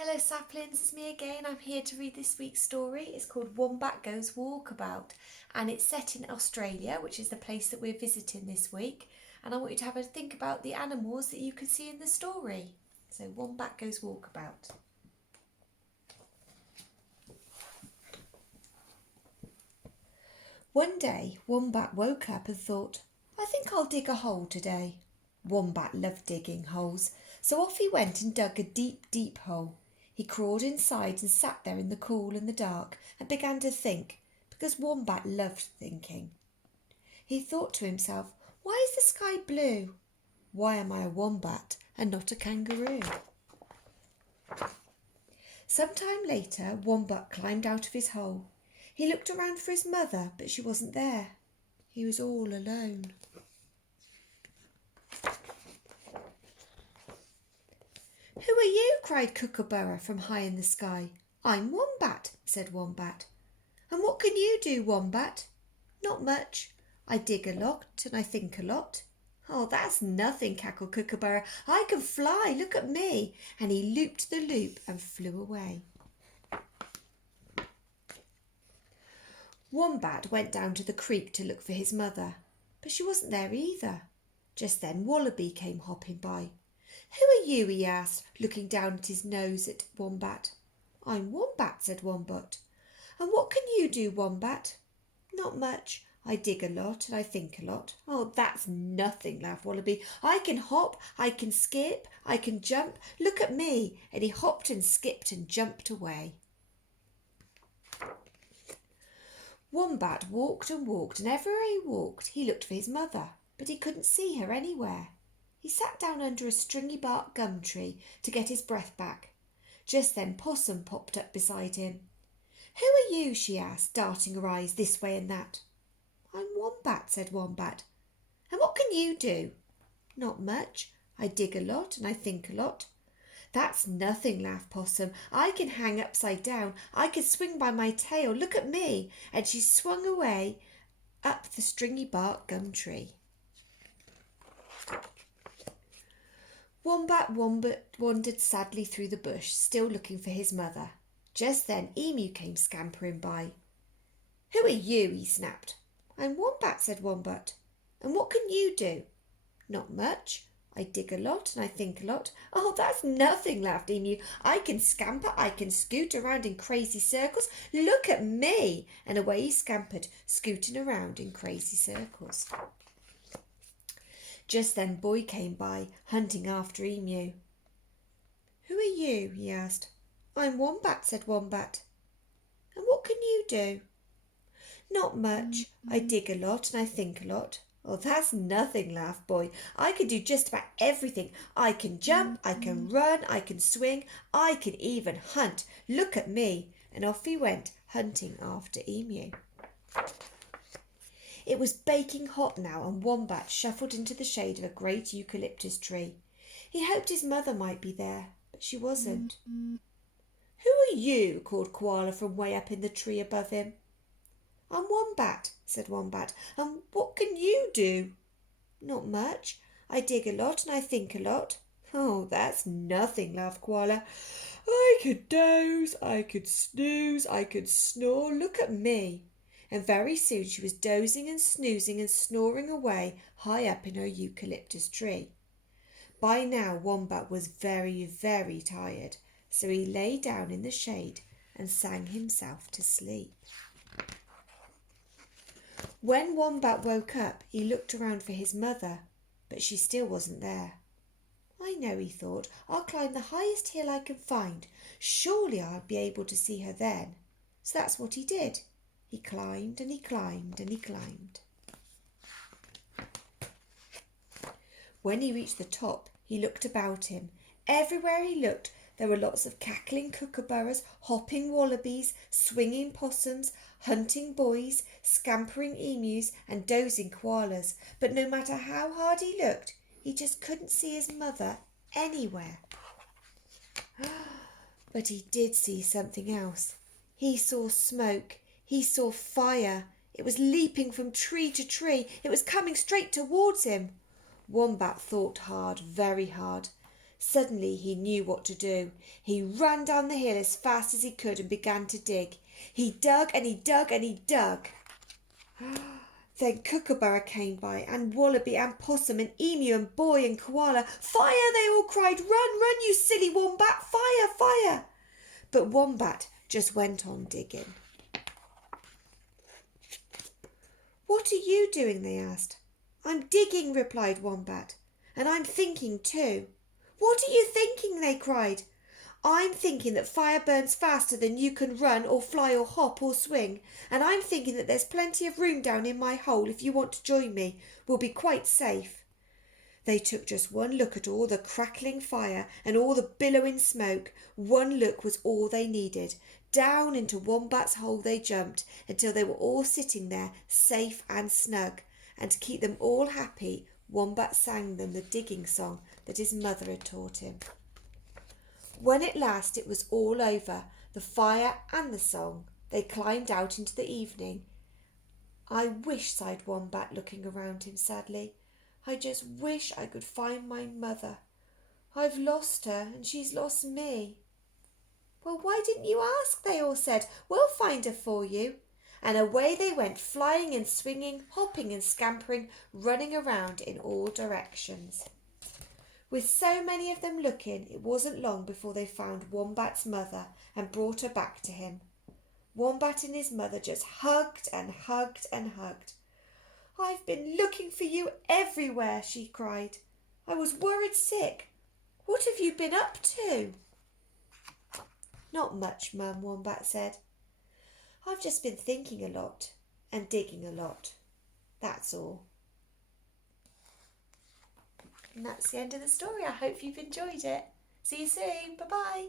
Hello saplings, it's me again. I'm here to read this week's story. It's called Wombat Goes Walkabout and it's set in Australia, which is the place that we're visiting this week. And I want you to have a think about the animals that you can see in the story. So Wombat Goes Walkabout. One day, Wombat woke up and thought, I think I'll dig a hole today. Wombat loved digging holes, so off he went and dug a deep, deep hole. He crawled inside and sat there in the cool and the dark and began to think, because Wombat loved thinking. He thought to himself, why is the sky blue? Why am I a wombat and not a kangaroo? Some time later, Wombat climbed out of his hole. He looked around for his mother, but she wasn't there. He was all alone. Who are you? Cried Kookaburra from high in the sky. I'm Wombat, said Wombat. And what can you do, Wombat? Not much. I dig a lot and I think a lot. Oh, that's nothing, cackled Kookaburra. I can fly, look at me. And he looped the loop and flew away. Wombat went down to the creek to look for his mother, but she wasn't there either. Just then Wallaby came hopping by. Who are you? He asked, looking down at his nose at Wombat. I'm Wombat, said Wombat. And what can you do, Wombat? Not much. I dig a lot and I think a lot. Oh, that's nothing, laughed Wallaby. I can hop, I can skip, I can jump. Look at me. And he hopped and skipped and jumped away. Wombat walked and walked, and everywhere he walked, he looked for his mother, but he couldn't see her anywhere. He sat down under a stringy bark gum tree to get his breath back. Just then Possum popped up beside him. Who are you? She asked, darting her eyes this way and that. I'm Wombat, said Wombat. And what can you do? Not much. I dig a lot and I think a lot. That's nothing, laughed Possum. I can hang upside down. I can swing by my tail. Look at me. And she swung away up the stringy bark gum tree. Wombat wandered sadly through the bush, still looking for his mother. Just then Emu came scampering by. Who are you? He snapped. I'm Wombat, said Wombat. And what can you do? Not much. I dig a lot and I think a lot. Oh, that's nothing, laughed Emu. I can scamper, I can scoot around in crazy circles. Look at me. And away he scampered, scooting around in crazy circles. Just then Boy came by, hunting after Emu. Who are you? He asked. I'm Wombat, said Wombat. And what can you do? Not much. I dig a lot and I think a lot. Oh, that's nothing, laughed Boy. I can do just about everything. I can jump, I can run, I can swing, I can even hunt. Look at me. And off he went, hunting after Emu. It was baking hot now, and Wombat shuffled into the shade of a great eucalyptus tree. He hoped his mother might be there, but she wasn't. Who are you? Called Koala from way up in the tree above him. I'm Wombat, said Wombat. And what can you do? Not much. I dig a lot and I think a lot. Oh, that's nothing, laughed Koala. I could doze, I could snooze, I could snore. Look at me. And very soon she was dozing and snoozing and snoring away high up in her eucalyptus tree. By now Wombat was very, very tired, so he lay down in the shade and sang himself to sleep. When Wombat woke up, he looked around for his mother, but she still wasn't there. I know, he thought, I'll climb the highest hill I can find. Surely I'll be able to see her then. So that's what he did. He climbed and he climbed and he climbed. When he reached the top, he looked about him. Everywhere he looked, there were lots of cackling kookaburras, hopping wallabies, swinging possums, hunting boys, scampering emus and dozing koalas. But no matter how hard he looked, he just couldn't see his mother anywhere. But he did see something else. He saw smoke. He saw fire. It was leaping from tree to tree. It was coming straight towards him. Wombat thought hard, very hard. Suddenly he knew what to do. He ran down the hill as fast as he could and began to dig. He dug and he dug and he dug. Then Kookaburra came by, and Wallaby and Possum and Emu and Boy and Koala. Fire, they all cried. Run, run, you silly Wombat, fire, fire. But Wombat just went on digging. What are you doing? They asked. I'm digging, replied Wombat, and I'm thinking too. What are you thinking? They cried. I'm thinking that fire burns faster than you can run or fly or hop or swing, and I'm thinking that there's plenty of room down in my hole if you want to join me. We'll be quite safe. They took just one look at all the crackling fire and all the billowing smoke. One look was all they needed. Down into Wombat's hole they jumped until they were all sitting there safe and snug, and to keep them all happy, Wombat sang them the digging song that his mother had taught him. When at last it was all over, the fire and the song, they climbed out into the evening. I wish, sighed Wombat, looking around him sadly. I just wish I could find my mother. I've lost her and she's lost me. Well, why didn't you ask? They all said. We'll find her for you. And away they went, flying and swinging, hopping and scampering, running around in all directions. With so many of them looking, it wasn't long before they found Wombat's mother and brought her back to him. Wombat and his mother just hugged and hugged and hugged. I've been looking for you everywhere, she cried. I was worried sick. What have you been up to? Not much, Mum, Wombat said. I've just been thinking a lot and digging a lot. That's all. And that's the end of the story. I hope you've enjoyed it. See you soon. Bye-bye.